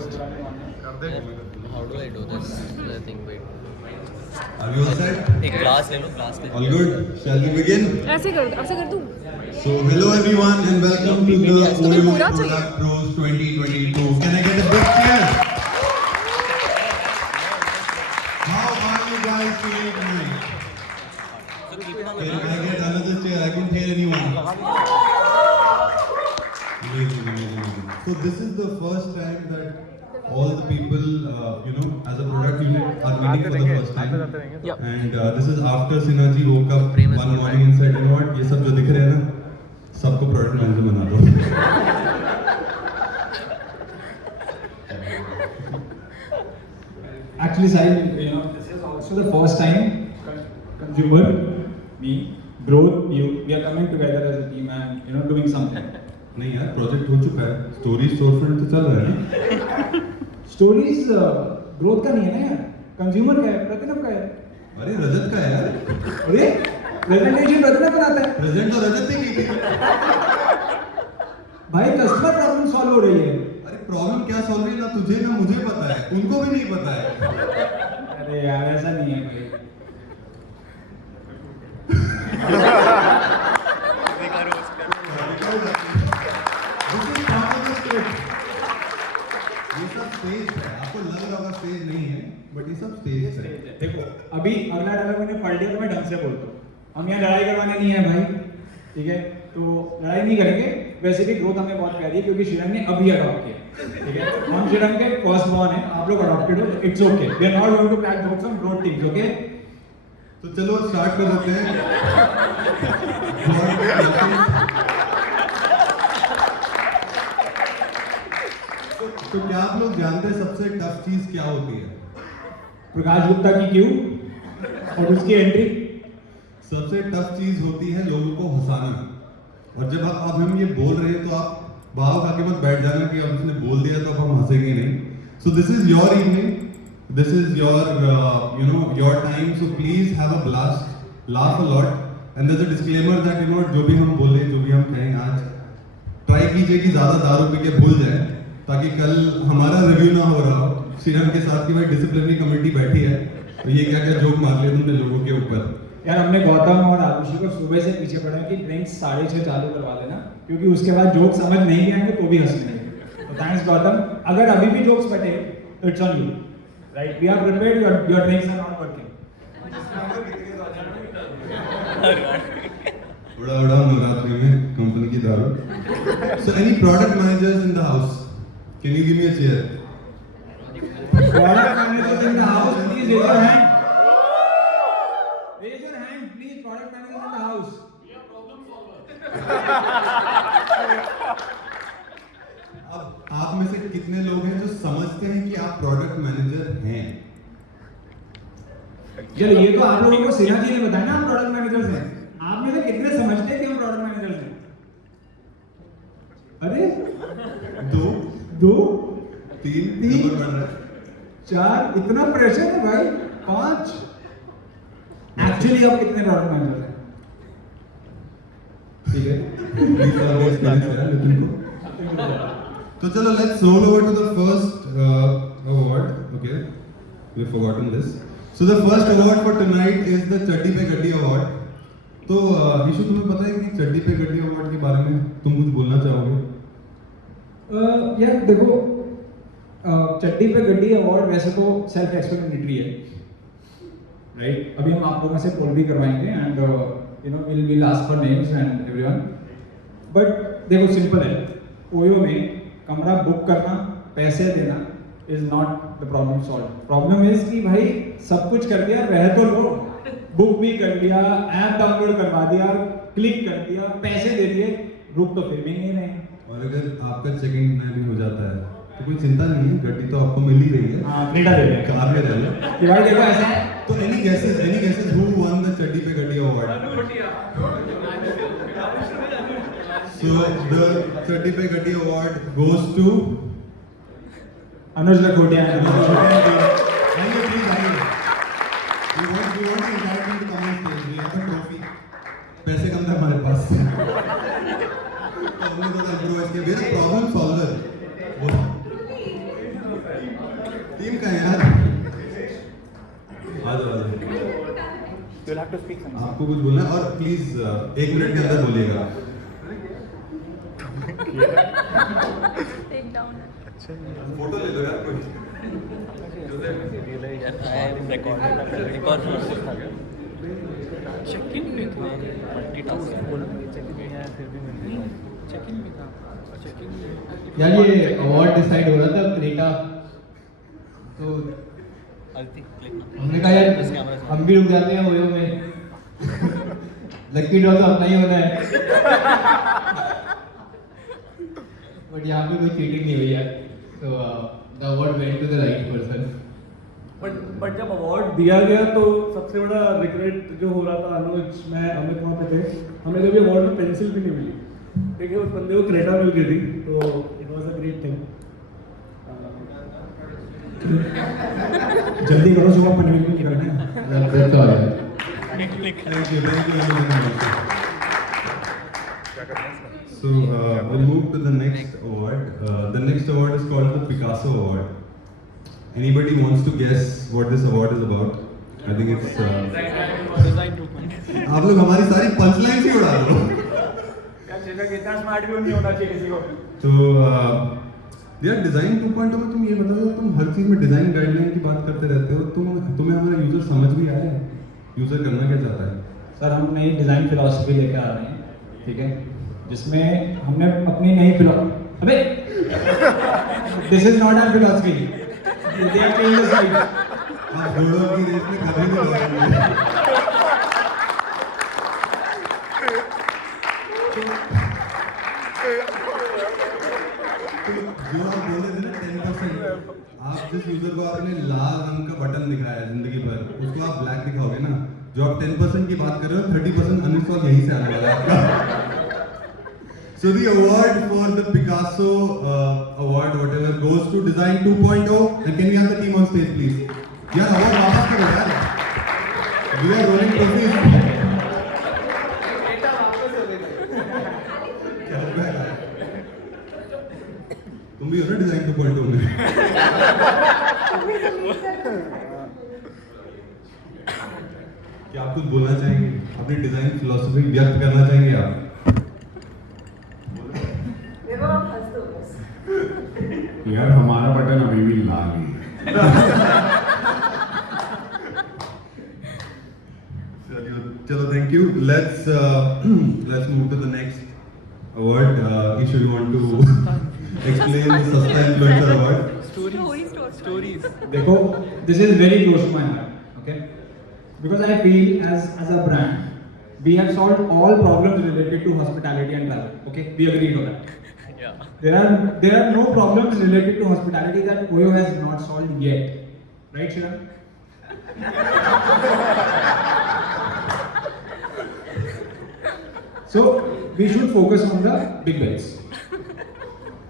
first. How do I do this? I think wait. Are you all set? एक glass ले लो, glass ले. All good? Shall we begin? ऐसे कर दूँ. So hello everyone and welcome to the OYO Product Pros 2022. Can I get a big cheer? How are you guys feeling tonight? Can I get another chair? I couldn't hear anyone. Amazing. So this is the first time that all the people, as a product unit are meeting for the first time. And this is after Synergy woke up one morning and said, you know what, ये सब जो दिख रहे हैं ना, सबको product manager बना दो. Actually, Sahil, this is also the first time consumer, me, growth, you, we are coming together as a team and doing something. नहीं यार, प्रोजेक्ट हो चुका है, स्टोरीज स्टोरफ्रंट तो चल रहा है ना. स्टोरीज ग्रोथ का नहीं है ना यार, कंज्यूमर का है, प्रतिनव का है. अरे रजत का है यार. अरे प्रेजेंटेशन प्रतिनव बनाता है. प्रेजेंट तो रजत ने की थी. भाई कस्टमर प्रॉब्लम सॉल्व हो रही है. अरे प्रॉब्लम क्या सॉल्व है ना तुझे ना मुझे पता है, उनको भी नहीं पता है. अरे यार ऐसा नहीं है भाई. आपको लग रहा होगा स्टेज नहीं है, बट ये सब स्टेज है. देखो अभी अगला डायलॉग मैंने पढ़ लिया तो मैं ढंग से बोलता हूँ. हम यहाँ लड़ाई करवाने नहीं है भाई, ठीक है? तो लड़ाई नहीं करेंगे. वैसे भी ग्रोथ हमें बहुत प्यारी है क्योंकि श्रीरंग ने अभी अडॉप्ट किया, ठीक है? हम श्रीरंग के फर्स्ट बॉर्न है, आप लोग अडॉप्टेड हो, it's okay. We are not going to crack jokes on growth teams, okay? तो चलो स्टार्ट कर देते हैं. तो क्या आप लोग जानते हैं सबसे टफ चीज क्या होती है? प्रकाश गुप्ता की क्यू और उसकी एंट्री. सबसे टफ चीज होती है लोगों को हंसाना. और जब अब हम ये बोल रहे हैं तो आप भाव खाके मत बैठ जाना कि अब उसने बोल दिया तो अब हम हंसेंगे नहीं. So this is your evening, this is your your time. So please have a blast, laugh a lot and there is a disclaimer that जो भी हम बोले, जो भी हम कहें आज, ट्राई कीजिए कि ज्यादा दारू पी के भूल जाए ताकि कल हमारा रिव्यू ना हो रहा हो श्रीराम के साथ की भाई डिसिप्लिनरी कमेटी बैठी है तो ये क्या क्या जोक मार लिया तुमने लोगों के ऊपर. यार हमने गौतम और आरुषि को सुबह से पीछे पड़ा कि ड्रिंक्स 6:30 चालू करवा देना क्योंकि उसके बाद जोक समझ नहीं भी आएंगे तो भी हंसेंगे. तो थैंक्स गौतम. अगर अभी भी जोक्स बटे तो it's on you, right? We are prepared, your drinks are not working. बड़ा नवरात्रि में कंपनी की दारू. So any product managers in the house, can you give me a chair? Product managers in the house, please raise your hand. Raise your hand, please. Product managers in the house. We are problem solvers. अब आप में से कितने लोग हैं जो समझते हैं कि आप प्रोडक्ट मैनेजर हैं? चलो ये तो आप लोगों को सिन्हा जी ने बताया ना हम प्रोडक्ट मैनेजर्स हैं. आप में से कितने समझते हैं कि हम प्रोडक्ट मैनेजर्स हैं? अरे दो 3 नंबर बढ़ रहा है. 4, इतना प्रेशर है भाई. 5. एक्चुअली आप कितने प्रोडक्ट मैनेजर हैं? ठीक है. तो चलो let's roll over to the first award. Okay, we have forgotten this. So the first award for tonight is the चड्डी पे गड्डी अवार्ड. तो ईशु तुम्हें पता है कि चड्डी पे गड्डी अवार्ड के बारे में तुम कुछ बोलना चाहोगे? यार देखो, चड्डी पे गड्डी अवार्ड वैसे तो सेल्फ एक्सप्लेनेटरी है, राइट? अभी हम आप लोगों से पोल भी करवाएंगे and will ask for names and everyone. But देखो सिंपल है, ओयो में कमरा बुक करना, पैसे देना is not the problem solve. Problem is कि भाई सब कुछ कर दिया, रह तो लो. बुक भी कर लिया, ऐप डाउनलोड करवा दिया, क्लिक कर दिया, पैसे दे दिए, रुक तो फिर भी नहीं रहे. और अगर आपका चेकिंग भी हो जाता है तो कोई चिंता नहीं है, गड्डी तो आपको मिल ही रही है. हाँ, फ्रीडा दे रहे कार में रहना. कि भाई देखो ऐसा है. तो any guesses who one the चड्डी पे गड्डी अवार्ड? सो द चड्डी पे गड्डी अवार्ड गोस टू अनुज लखोटिया. आइए प्लीज आइए. We want to invite him to come on stage. We have a trophy. पैसे कम था हमारे पास. तो हमने तो improvise किया. We are a problem solver. Team का है यार। आ जाओ। आपको कुछ बोलना है और प्लीज 1 मिनट के अंदर बोलिएगा। फोटो ले लो यार कोई। यार ये अवार्ड डिसाइड हो रहा था क्रेटा, तो हमने कहा यार हम भी रुक जाते हैं ओयो में। लकी ड्रॉ तो अपना ही होना है। बट यहाँ पे कोई चीटिंग नहीं हुई यार, तो the award went to the right person. But जब अवार्ड दिया गया तो सबसे बड़ा रिग्रेट जो हो रहा था, अनुज मैं अमित वहाँ पे थे, हमें कभी अवार्ड में पेंसिल भी नहीं मिली। देखिए उस बंदे को क्रेटा मिल गई थी, तो it was a great thing. जल्दी करो, सुबह पनवेल में निकलना है। Thank you. So we'll move to the next award. The next award is called the Picasso Award. Anybody wants to guess what this award is about? I think it's. आप लोग हमारी सारी पंचलाइन ही उड़ा दो। इतना स्मार्ट भी नहीं होना चाहिए किसी को। तो यार डिजाइन 2.0 में तुम ये बताओ, तुम हर चीज में डिजाइन गाइडलाइन की बात करते रहते हो, तुम्हें हमारा यूजर समझ भी आया है? यूजर करना क्या चाहता है? सर हम नई डिज़ाइन फिलॉसफी लेके आ रहे हैं, ठीक है, जिसमें हमने अपनी नई अबे this is not our philosophy, they have changed the side. आप घोड़ों की रेस में कभी नहीं दौड़ेंगे। जो आप बोल रहे थे ना 10%, आप जिस यूजर को आपने लाल रंग का बटन दिखाया जिंदगी भर, उसको आप ब्लैक दिखाओगे ना, जो आप 10% की बात कर रहे हो, 30% अनइंस्टॉल यहीं से आने वाला है आपका। So the award for the Picasso award, whatever, goes to Design 2.0. And can we have the team on stage, please? यार award वापस करो यार। We are rolling trophies. तुम भी हो ना Design 2.0 में? क्या आप कुछ बोलना चाहेंगे? अपनी डिजाइन फिलॉसफी व्यक्त करना चाहेंगे आप? यार हमारा बटन अभी भी लाल है। चलो thank you. Let's move to the next award. Ishu, you want to explain the सस्ता इन्फ्लुएंसर अवार्ड? Stories. देखो, this is very close to my heart, okay? Because I feel as a brand, we have solved all problems related to hospitality and travel. Okay, we agreed on that. Yeah. There are no problems related to hospitality that Oyo has not solved yet, right, Shiran? So we should focus on the big bets,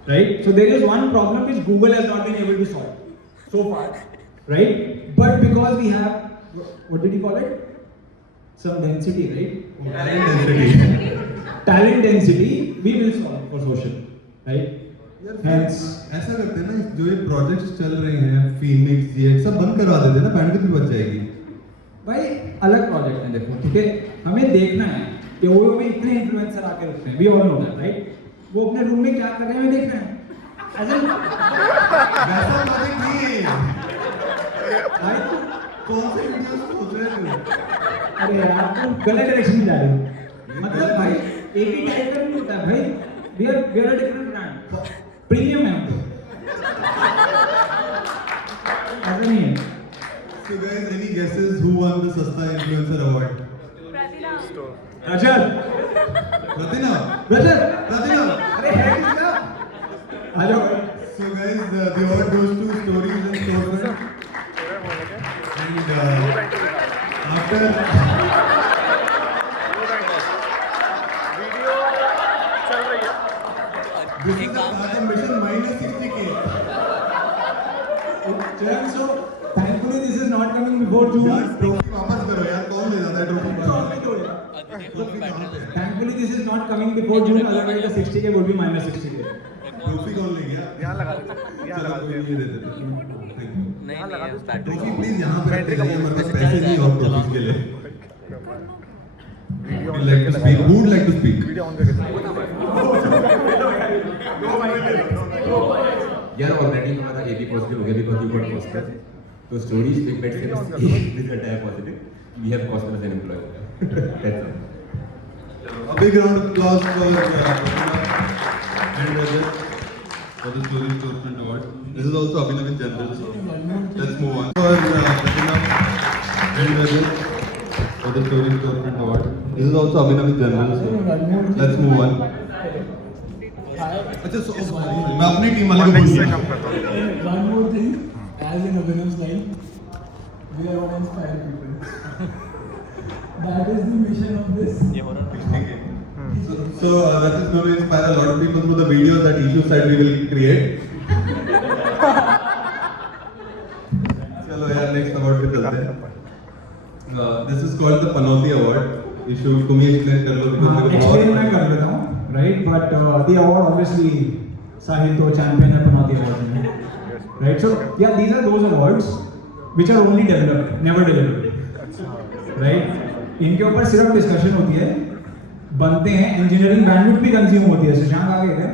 right? So there is one problem which Google has not been able to solve so far, right? But because we have, what did you call it? Some density, right? Talent density, we will solve for social, right? Hence, ऐसा करते हैं ना, जो ये projects चल रहे हैं, Phoenix ये सब बंद करवा देते हैं ना, बैंडविड्थ भी बच जाएगी। भाई अलग प्रोजेक्ट है, देखो, ठीक है, हमें देखना है कि वो में इतने इन्फ्लुएंसर आके रुकते हैं, we all know that, right? वो अपने रूम में क्या कर रहे हैं हमें देखना है। वैसा प्रोजेक्ट नहीं है भाई, कौन से वीडियोस सोच रहे हो? अरे यार तुम गलत डायरेक्शन में जा रहे हो। मतलब भाई एक ही टाइप का नहीं होता है भाई, we are a different brand, premium है हम तो, ऐसा नहीं है। So guys, any guesses who won the Sasta Influencer Award? Rajat, Pratina. Rajat, Pratina. अरे है किसका? आ जाओ भाई। So guys, the award goes to Stories and Storefront. And after this is the Tata mission -60K. Charan, so thankfully this is not coming before June. यार trophy वापस करो यार, कौन ले जाता है trophy? Thankfully this is not coming before June, otherwise the 60K would be -60K. Trophy कौन ले गया? यहाँ लगा दे, चलो कोई नहीं, दे देते। Thank you. नहीं नहीं पैट्रिक ट्रॉफी प्लीज यहाँ पे रखते जाइए, हमारे पास पैसे नहीं और ट्रॉफी के लिए। Like to speak, who would like to speak? यार ऑलरेडी हमारा AB पॉजिटिव हो गया बिकॉज़ यू गॉट पॉजिटिव, तो स्टोरी स्पीक बेट से this entire positive, we have cost as an employ, that's all. A big round of applause for and Rajat for the Story Storefront Award. This is also Abhinav in general, so let's move on. For Abhinav and Rajat for the Story Storefront Award. This is also Abhinav in general, so let's move on. अच्छा, so मैं अपनी team वाले को बोल रहा हूँ। One more thing, as in Abhinav's line, we are all inspire people. That is the mission of this. So that is going to inspire a lot of people through the videos that Ishu said we will create. चलो यार next award पे चलते हैं। This is called the Panoti Award. Ishu तुम ही explain कर लो because मेरे को explain मैं कर देता हूँ, right, but the award obviously Sahil तो चैंपियन है पनौती अवार्ड में, right, so yeah these are those awards which are only developed, never delivered, right, इनके ऊपर सिर्फ डिस्कशन होती है, बनते हैं, इंजीनियरिंग बैंडविड्थ भी कंज्यूम होती है। शशांक आ गए क्या?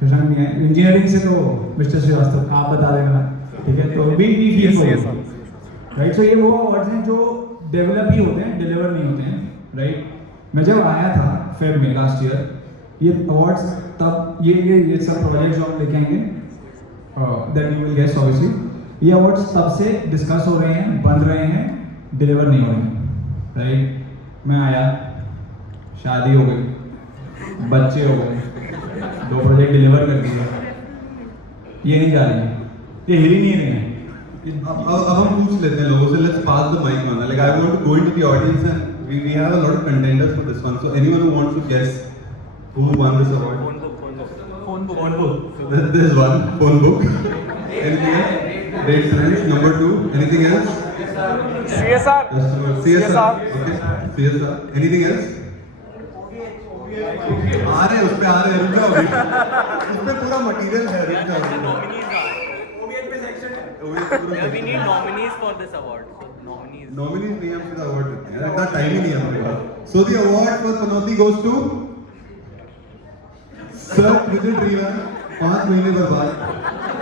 शशांक नहीं है, इंजीनियरिंग से तो मिस्टर श्रीवास्तव आप बता देना, ठीक है, तो वी फील फॉर, राइट, सो ये वो अवार्ड्स हैं जो डेवलप ही होते हैं, डिलीवर नहीं होते हैं, राइट। मैं जब आया था फेब में लास्ट ईयर, ये अवार्ड्स तब ये सब प्रोजेक्ट जो हम लेके आएंगे that you will guess obviously, ये अवार्ड्स तब से डिस्कस हो रहे हैं, बन रहे हैं, डिलीवर नहीं हो रहे हैं, राइट। मैं आया, शादी हो गई, बच्चे हो गए, 2 प्रोजेक्ट डिलीवर कर दिए, ये नहीं जा रही है, ये हिल ही नहीं रहे हैं। अब हम पूछ लेते हैं लोगों से, let's pass the mic on. Like I want to go into the audience and we have a lot of contenders for this one. So anyone who wants to guess who won this award? Phone book. So there is one phone book. Anything else? Great friends. Number 2. Anything else? CSR. CSR. Okay. CSR. Anything else? आ रहे हैं, उस पे आ रहे हैं, रुक जाओ अभी। उस पे पूरा मटेरियल है, रुक जाओ। We need nominees for this award. So nominees. Nominees नहीं, हम सीधा अवार्ड देते हैं, इतना टाइम ही नहीं है हमारे पास। So the award for Panoti goes to Sir Vijay Riva, 5 महीने बर्बाद,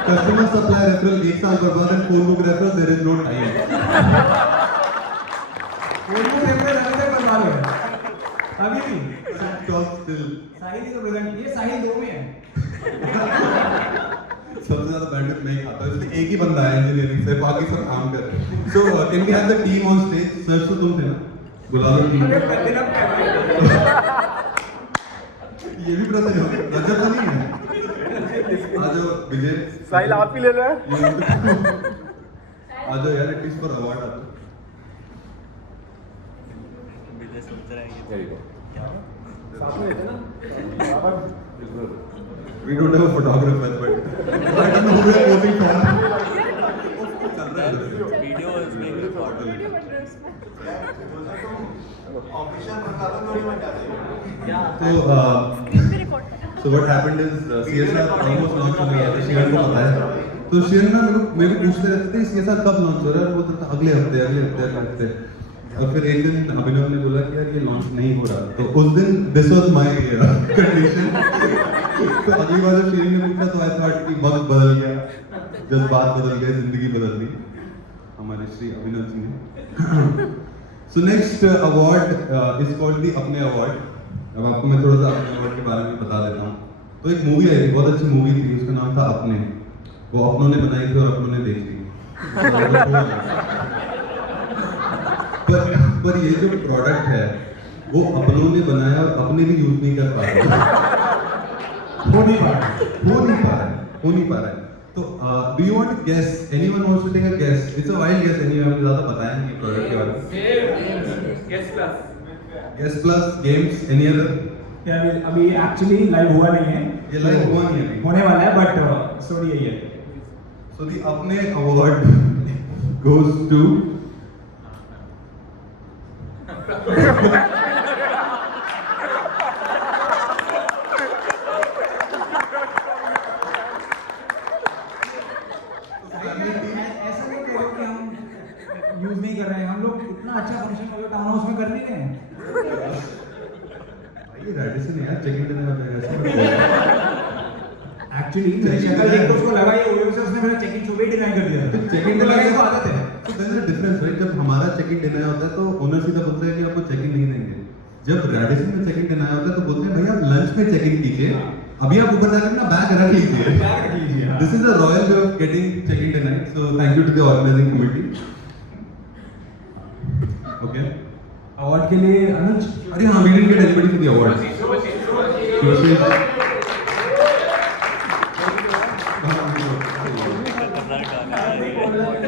कस्टमर सप्लाई रेफरल 1 साल बर्बाद, and phone book referral there is no time. Phone book referral रहते बर्बाद हो गए अभी भी। Stop still. साहिल ही तो प्रेजेंट, ये साहिल 2 में है। सबसे ज्यादा बैंडविड्थ नहीं खाता, इसलिए एक ही बंदा है इंजीनियरिंग से, बाकी सब काम कर रहे हैं। So can we have the team on stage? Sir तो तुम थे ना, बुला लो टीम। ये भी ब्रदर है, रजत तो नहीं है। आ जाओ विजय, साहिल आप ही ले लो। आ जाओ यार, एटलीस्ट फॉर अवार्ड आ जाओ। विजय सोच रहे हैं there you go. We don't have a photographer, but I don't know who we are voting for. चल रहा है video is being recorded. So what happened is CSR almost launch हो गया था, शिवन को पता है। तो शिवन ना मेरे को पूछते रहते थे CSR कब लॉन्च हो रहा है, वो बोलता था अगले हफ्ते। और फिर एक दिन अभिनव ने बोला कि यार ये लॉन्च नहीं हो रहा, तो उस दिन दिस वाज माय कंडीशन। तो अगली बार जब शिवन ने पूछा तो आई थॉट कि वक्त बदल गया, जज्बात बदल गए, जिंदगी बदल गई हमारे श्री अभिनव जी ने। So next award is called the अपने अवार्ड। अब आपको मैं थोड़ा सा अपने अवार्ड के बारे में बता देता हूँ। तो एक मूवी आई थी, बहुत अच्छी मूवी थी, उसका नाम था अपने। वो अपनों ने बनाई थी और अपनों ने देख ली। पर ये जो प्रोडक्ट है वो अपनों ने बनाया और अपने भी यूज नहीं कर पा रहे, हो नहीं पा रहा है। तो do you want to guess? Anyone wants to take a guess? It's a wild guess, anyone, हमें ज्यादा पता है नहीं प्रोडक्ट के बारे में। Guess plus games, any other? यार अभी एक्चुअली लाइव हुआ नहीं है, ये लाइव हुआ नहीं है अभी, होने वाला है, बट स्टोरी यही है। सो द अपने अवार्ड गोज टू अच्छा फंक्शन हो गया टाउन हाउस में कर नहीं रहे हैं? ये रेडिसन है यार, चेक इन देने वाला है ऐसा। एक्चुअली मेरी शक्ल देख के उसको लगा ये ओयो से उसने मेरा चेक इन सुबह डिनाई कर दिया। चेक इन तो लगा इसको आदत है। तो देयर इज डिफरेंस राइट, जब हमारा चेक इन डिनाई होता है तो ओनर सीधा बोलते हैं कि आपको चेक इन नहीं देंगे। जब रेडिसन में चेक इन डिनाई होता है तो बोलते हैं भैया आप लंच में चेक इन कीजिए, अभी आप ऊपर जाकर अपना बैग रख लीजिए। बैग रख लीजिए, हाँ। This is a royal way of getting check in deny, so thank you to the organizing committee. Okay, award के लिए अनुज, अरे हाँ, we didn't get anybody for the award.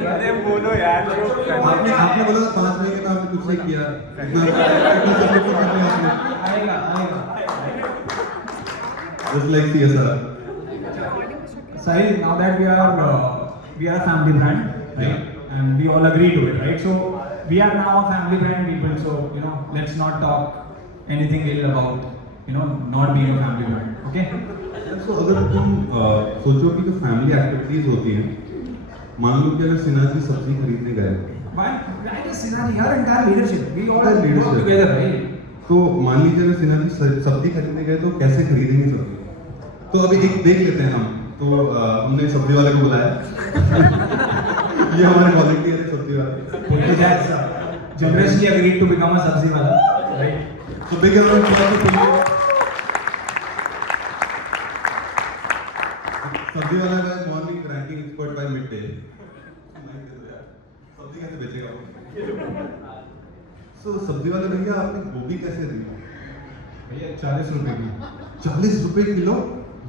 अरे बोलो यार आपने बोला था 5 महीने में आपने कुछ नहीं किया, इतना सब कुछ कर लिया आपने। आएगा। Just like CSR. Sahil, now that we are a family brand, right? And we all agree to it, right? So we are now a family brand people. So let's not talk anything ill about not being a family brand. Okay? So अगर तुम सोचो कि जो family activities होती हैं, मान लो कि अगर सिन्हा की सब्जी खरीदने गए, Why is Sinha here? Entire leadership. We all Entire leadership. work together, right? तो मान लीजिए अगर सिन्हा की सब्जी खरीदने गए तो कैसे खरीदेंगे सब्जी? तो अभी एक देख लेते हैं हम। तो हमने सब्जी वाले को बुलाया। ये हमारे वॉलंटियर है सब्जी वाले। So that's generously agreed to become a sabzi wala, right? So big round of applause for him. सब्जी वाला है morning ranking expert by mid day. सब्जी कैसे बेचेगा वो? सो सब्जी वाले भैया आपने गोभी कैसे दी? भैया 40 रुपए की। 40 रुपए kilo?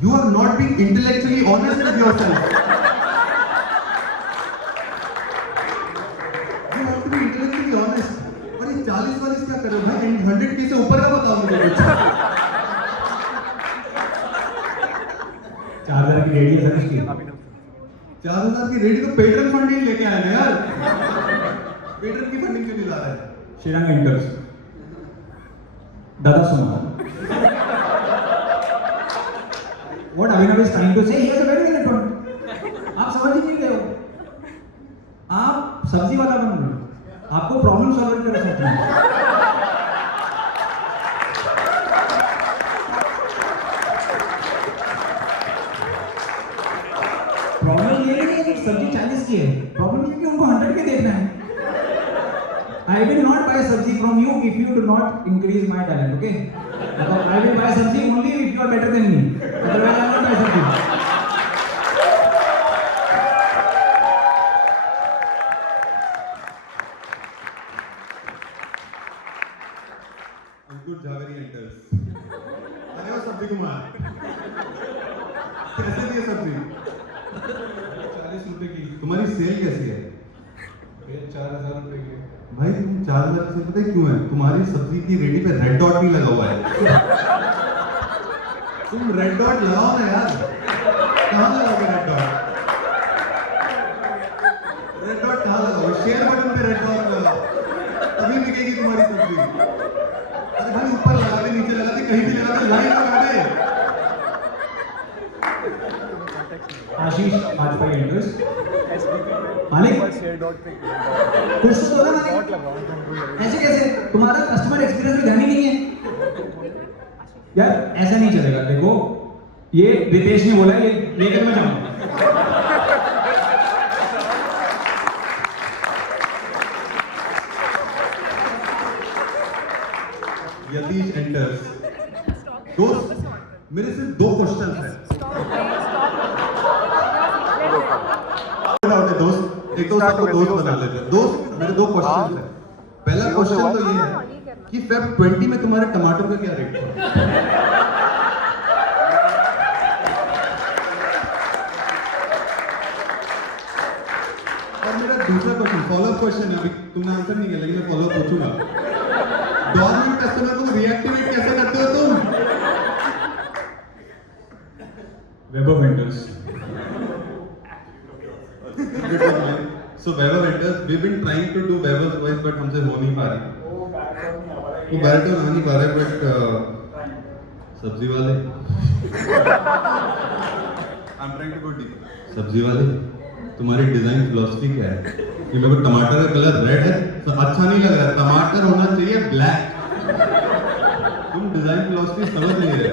You are not being intellectually honest with yourself. You have to be intellectually honest. और ये 40 क्या कर रहे हो भाई? 100 के से ऊपर का बताओ मुझे कुछ। 4000 की रेडी है सर इसकी। 4000 की रेडी तो पेट्रन फंडिंग लेके आए ना यार। पेट्रन की फंडिंग क्यों नहीं ला रहे? श्रीरंग एंटर्स। दादा सुनो। What Abhinav is trying to say, he has a very valid point. आप समझ ही नहीं रहे हो। आप सब्जी वाला बन रहे हो। आपको प्रॉब्लम सॉल्व कर सकते हैं। प्रॉब्लम ये नहीं है कि सब्जी 40 की है। प्रॉब्लम ये है कि उनको 100 के देखना है। I will not buy sabzi from you if you do not increase my talent, okay? Because I will buy sabzi only if you are better than me. Otherwise, I will not buy sabzi. Ankur Javeri enters. अरे वो सब्जी कुमार। कैसे दिए सब्जी? 40 रुपए की। तुम्हारी cell कैसी है? 4000 रुपए की। भाई तुम 4000 से पता है क्यों है? तुम्हारी सब्जी की रेडी पे रेड डॉट भी लगा हुआ है। तुम रेड डॉट लगाओ ना यार। कहाँ लगाओगे रेड डॉट? रेड डॉट कहाँ लगाओगे? शेयर बटन पे रेड डॉट लगाओ, तभी बिकेगी तुम्हारी सब्जी। अरे भाई ऊपर लगा दे, नीचे लगा दे, कहीं भी लगा दे, लाइन लगा दे। आशीष वाजपेयी एंटर्स। मालिक कुछ तो बोला मालिक। ऐसे कैसे? तुम्हारा कस्टमर एक्सपीरियंस ध्यान ही नहीं है यार। ऐसा नहीं चलेगा। देखो ये रितेश ने बोला, ये लेकर मैं जाऊंगा। यतीश एंटर्स। दोस्त मेरे सिर्फ 2 क्वेश्चन हैं। दोस्त एक तो सबको दोस्त बना लेते हैं। दोस्त मेरे 2 क्वेश्चन हैं। पहला क्वेश्चन तो ये है कि फेब 20 में तुम्हारे टमाटर का क्या रेट था? और मेरा दूसरा क्वेश्चन फॉलोअप क्वेश्चन है, अभी तुमने आंसर नहीं किया लेकिन मैं फॉलोअप पूछूंगा। डॉर्मेंट कस्टमर को रिएक्टिवेट कैसे करते हो तुम? Web of enters. So Weber Vendors, we've been trying to do Weber's voice but हमसे हो नहीं पा रही। वो बैरिटोन आ नहीं पा रहे but सब्जी वाले। I'm trying to go deep। सब्जी वाले, तुम्हारी डिजाइन फिलॉसफी क्या है? कि मेरे को टमाटर का कलर रेड है तो अच्छा नहीं लग रहा, टमाटर होना चाहिए ब्लैक। तुम डिजाइन फिलोसफी समझ नहीं रहे।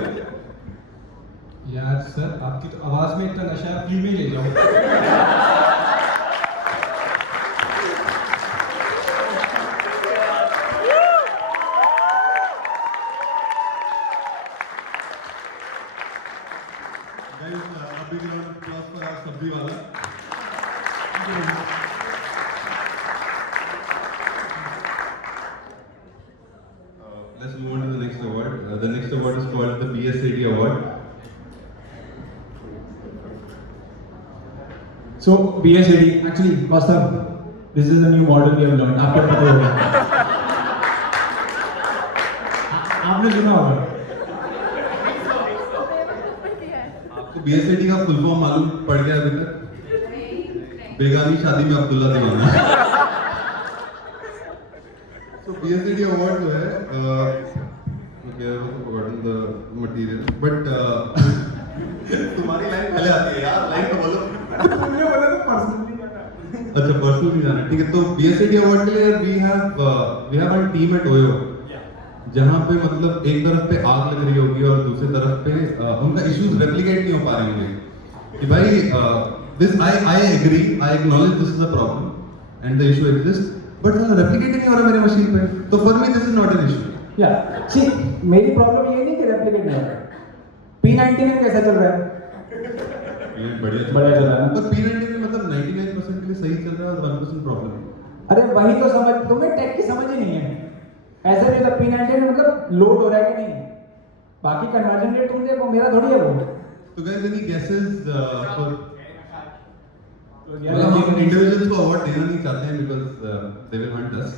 यार सर, आपकी तो आवाज में इतना नशा है, फिल्म में ले जाओ। Guys, a big round of applause for our सब्जी वाला। Let's move on to the next award. The next award is called the BSAD Award. So BSAD, actually, Costa, this is a new model we have learned. आपको पता होगा। आपने सुना होगा। आपको BSAD का फुल फॉर्म मालूम पड़ गया अभी तक? बेगानी शादी में अब्दुल्ला दीवाना। So BSAD award जो है, okay, I have forgotten the material, but तुम्हारी लाइन पहले आती है यार, लाइन तो बोलो। तुमने बोला तो पर्सनली जाना। अच्छा पर्सनल नहीं जाना, ठीक है। तो BSAD अवार्ड के लिए we have our team at OYO, जहाँ पे मतलब एक तरफ पे आग लग रही होगी और दूसरी तरफ पे उनका इश्यूज रेप्लिकेट नहीं हो पा रहे होंगे कि भाई this I agree, I acknowledge this is a problem and the issue exists, but replicate नहीं हो रहा मेरे मशीन पे, तो for me this is not an issue. या सी, मेरी प्रॉब्लम ये नहीं कि रेप्लिकेट नहीं हो रहा है। P99 कैसा चल रहा है? ये बढ़िया बढ़िया चल रहा है ना? पर P99 मतलब 99% के लिए सही चल रहा है और 1% प्रॉब्लम है। अरे वही तो समझ, तुम्हें टेक की समझ ही नहीं है। ऐसा नहीं था P99 मतलब लोड हो रहा है कि नहीं, बाकी कन्वर्जन रेट तुम देखो, मेरा थोड़ी है वो। तो guys any guesses for मतलब हम इंडिविजुअल्स को अवार्ड देना नहीं चाहते हैं because they will hunt us,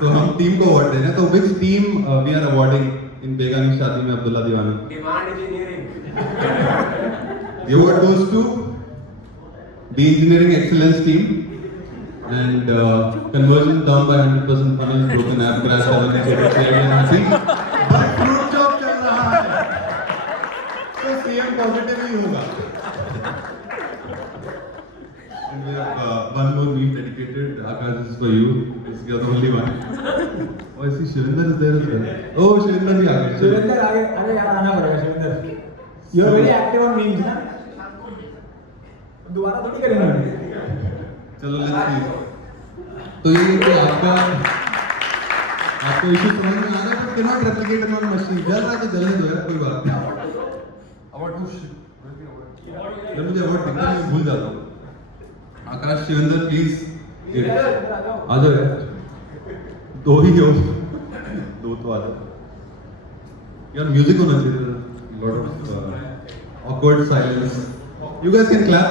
तो हम टीम को अवार्ड देना है। तो which team we are awarding in बेगानी शादी में अब्दुल्ला दीवाना? Demand engineering. The award goes to the engineering excellence team and conversion down by 100%, funnels broken, app crash, 7 but fruit chop चल रहा है, तो CM पॉजिटिव ही होगा। And we have one more meal dedicated. Akash, this is for you. You're the only one. Oh, I see Shivinder is there as well. Oh, Shivinder भी आ गए। शिवेंद्र आगे, अरे यार आना पड़ेगा Shivendra. You are very active on memes ना? दोबारा थोड़ी करेंगे। चलो लेट्स सी। तो ये कि आपको इशू समझ में आ रहा है, but cannot replicate on machine। जल रहा है तो जलने दो यार, कोई बात नहीं। अवार्ड जब मुझे अवार्ड दिखता है मैं भूल जाता हूँ। आकाश, शिवेंद्र प्लीज आ जाओ यार, दो ही हो, दो तो आ जाओ यार। म्यूजिक होना चाहिए, lot of awkward silence. You guys can clap.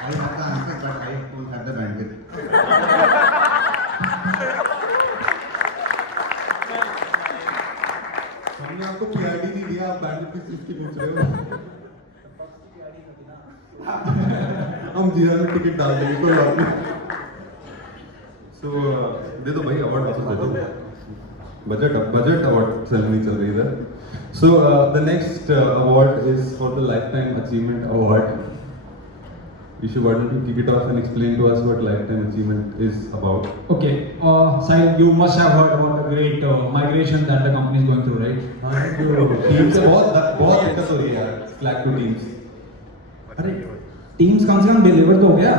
I have the answer, but I don't have the bandwidth. हमने आपको PRD नहीं दिया, आप बैंड किस चीज की पूछ रहे हो? हम जीरा में टिकट डाल देंगे, कोई बात नहीं। So दे दो भाई, अवार्ड वापस दे दो। बजट अवार्ड सेरेमनी चल रही है इधर। So the next award is for the Lifetime Achievement Award. Ishu, why don't you kick it off and explain to us what Lifetime Achievement is about? Okay, Sahil, you must have heard about the great migration that the company is going through, right? Team से बहुत दिक्कत हो रही है यार, Slack to Teams। अरे teams कम से कम deliver तो हो गया।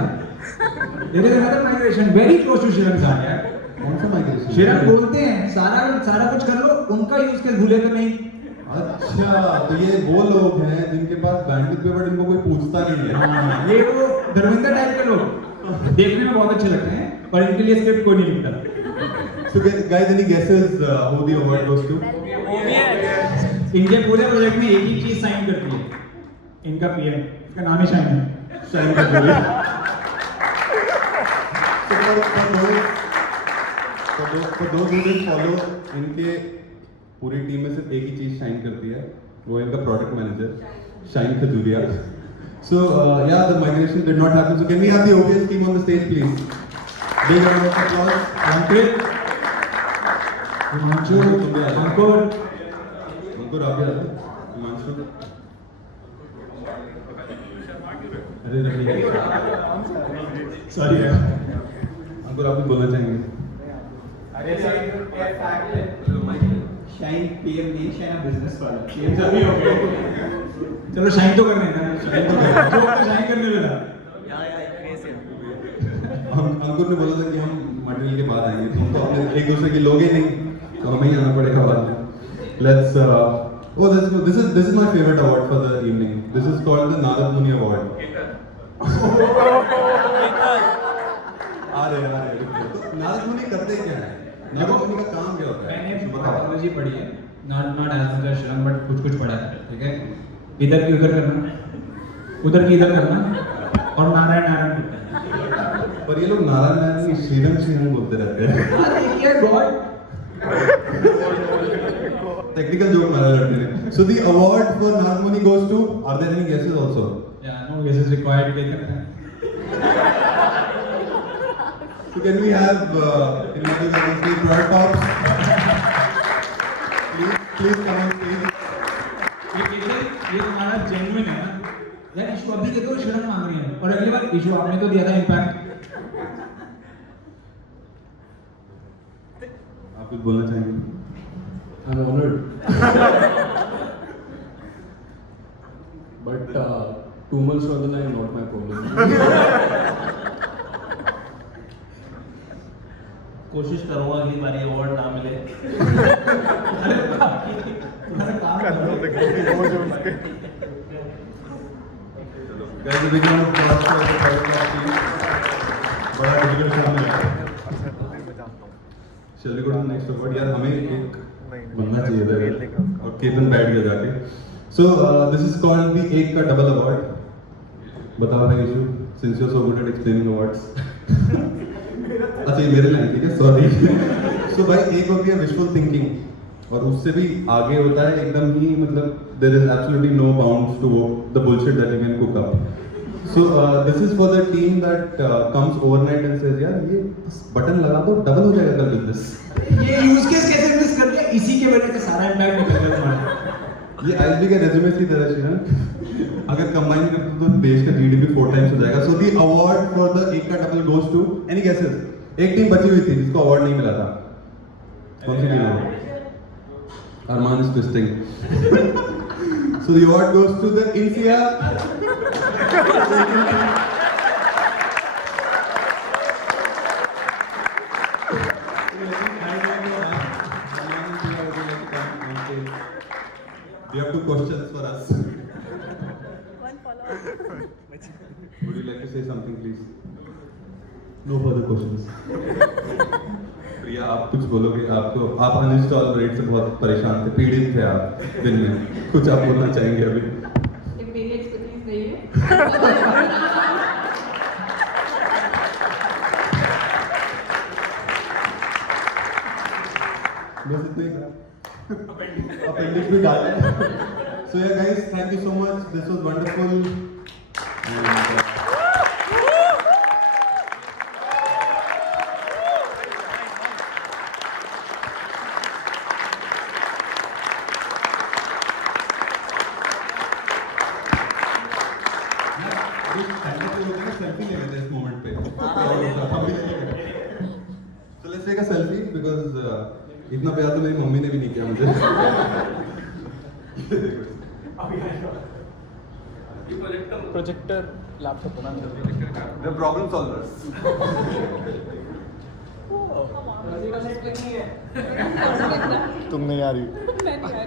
There is another migration very close to Shivam sir यार। कौन सा माइग्रेशन? शिवम बोलते हैं सारा कुछ कर लो, उनका यूज केस भूले तो नहीं। अच्छा, तो ये वो लोग हैं जिनके पास बैंडविड्थ पे बट इनको कोई पूछता नहीं है। ये वो धर्मेंद्र टाइप के लोग देखने में बहुत अच्छे लगते हैं, पर इनके लिए स्क्रिप्ट कोई नहीं लिखता। So guys, any guesses who the award goes to? इनके पूरे प्रोजेक्ट में एक ही चीज साइन करती है, इनका पीएम, इसका नाम ही शाइन है। शाइन का जोड़ी। For those who didn't follow, इनके पूरी टीम में सिर्फ एक ही चीज शाइन करती है, वो इनका product manager shine Khajuria. So yeah, the migration did not happen. So can we have the OBS team on the stage, please? Big round of applause. अंकित, हिमांशु, अंकुर, उनको राबिया, हिमांशु। अरे सॉरी अंकुर आप भी बोलना चाहेंगे? शाइन पीएम नहीं, शाइन बिजनेस वाला पीएम जल्दी हो गया। चलो शाइन तो करने ना, शाइन करने मिला। अंकुर ने बोला था कि हम मटेरियल के बाद आएंगे, तुम तो अपने एक दूसरे की लोगे नहीं, तो हमें ही आना पड़ेगा बाद में। Let's this is my favorite award for the evening. This is called the Narad Muni Award. आ रहे तो नारद मुनि करते क्या है? नारद मुनि का काम क्या होता है? मैंने बायोलॉजी पढ़ी है, not as much as Shrirang, but कुछ पढ़ा है, ठीक है। इधर की उधर करना, उधर की इधर करना, और नारायण नारायण बोलते हैं। पर ये लोग नारायण नारायण की श्रीरंग बोलते रहते हैं। गॉड Technical joke मारा लड़के ने. So the award for Narad Muni goes to. Are there any guesses also? Yeah, no guesses required. So can we have Ilmati Karan please Royal Tops? Please come on stage. ये तुम्हारा genuine है ना यार। Issue अभी देखो शरण मांग रही है, और अगली बार इशू आपने तो दिया था इम्पैक्ट। आप कुछ बोलना चाहेंगे? I'm honored. But 2 months down the line, not my problem. कोशिश करूंगा अगली बार अवार्ड ना मिले। Guys, a big round of applause for the third class team. बड़ा difficult काम है। Shall we go to the next award? यार हमें एक बनना चाहिए था और केतन बैठ गया जाके। So this is called the एक का डबल अवार्ड। बताओ भाई issue, since you're so good at explaining awards. अच्छा ये मेरे लाइन ठीक है, सॉरी। So भाई एक होती है विजुअल थिंकिंग, और उससे भी आगे होता है एकदम ही, मतलब there is absolutely no bounds to the bullshit that you can cook up. So this is for the team that comes overnight and says यार ये बटन लगा दो डबल हो जाएगा कल बिजनेस। ये यूज केस कैसे मिस कर दिया, इसी के वजह से सारा इम्पैक्ट निकल गया तुम्हारा। ये आईएसबी का रेज्यूमे की तरह श्रीरंग, अगर कंबाइन करते तो देश का जीडीपी 4 टाइम्स हो जाएगा। So the award for the एक का double goes to any guesses? एक टीम बची हुई थी जिसको अवार्ड नहीं मिला था, कौन सी टीम है? Arman is twisting. So the award goes to the Insia. You have 2 questions for us. One follow-up. Would you like to say something, please? No further questions. प्रिया आप कुछ बोलोगे? आपको आप अनइंस्टॉल रेट से बहुत परेशान थे, पीड़ित थे आप दिन में, कुछ आप बोलना चाहेंगे अभी? ये मेरी एक्सपर्टीज नहीं है। बस इतना ही था। अपेंडिक्स भी डाल। So yeah guys, thank you so much. This was wonderful. And, selfie ले लेते हैं इस मोमेंट पे। So let's take a selfie because इतना प्यार तो मेरी मम्मी ने भी नहीं किया मुझे। Projector laptop They're problem solvers. तुम नहीं आ रही। मैं नहीं आई।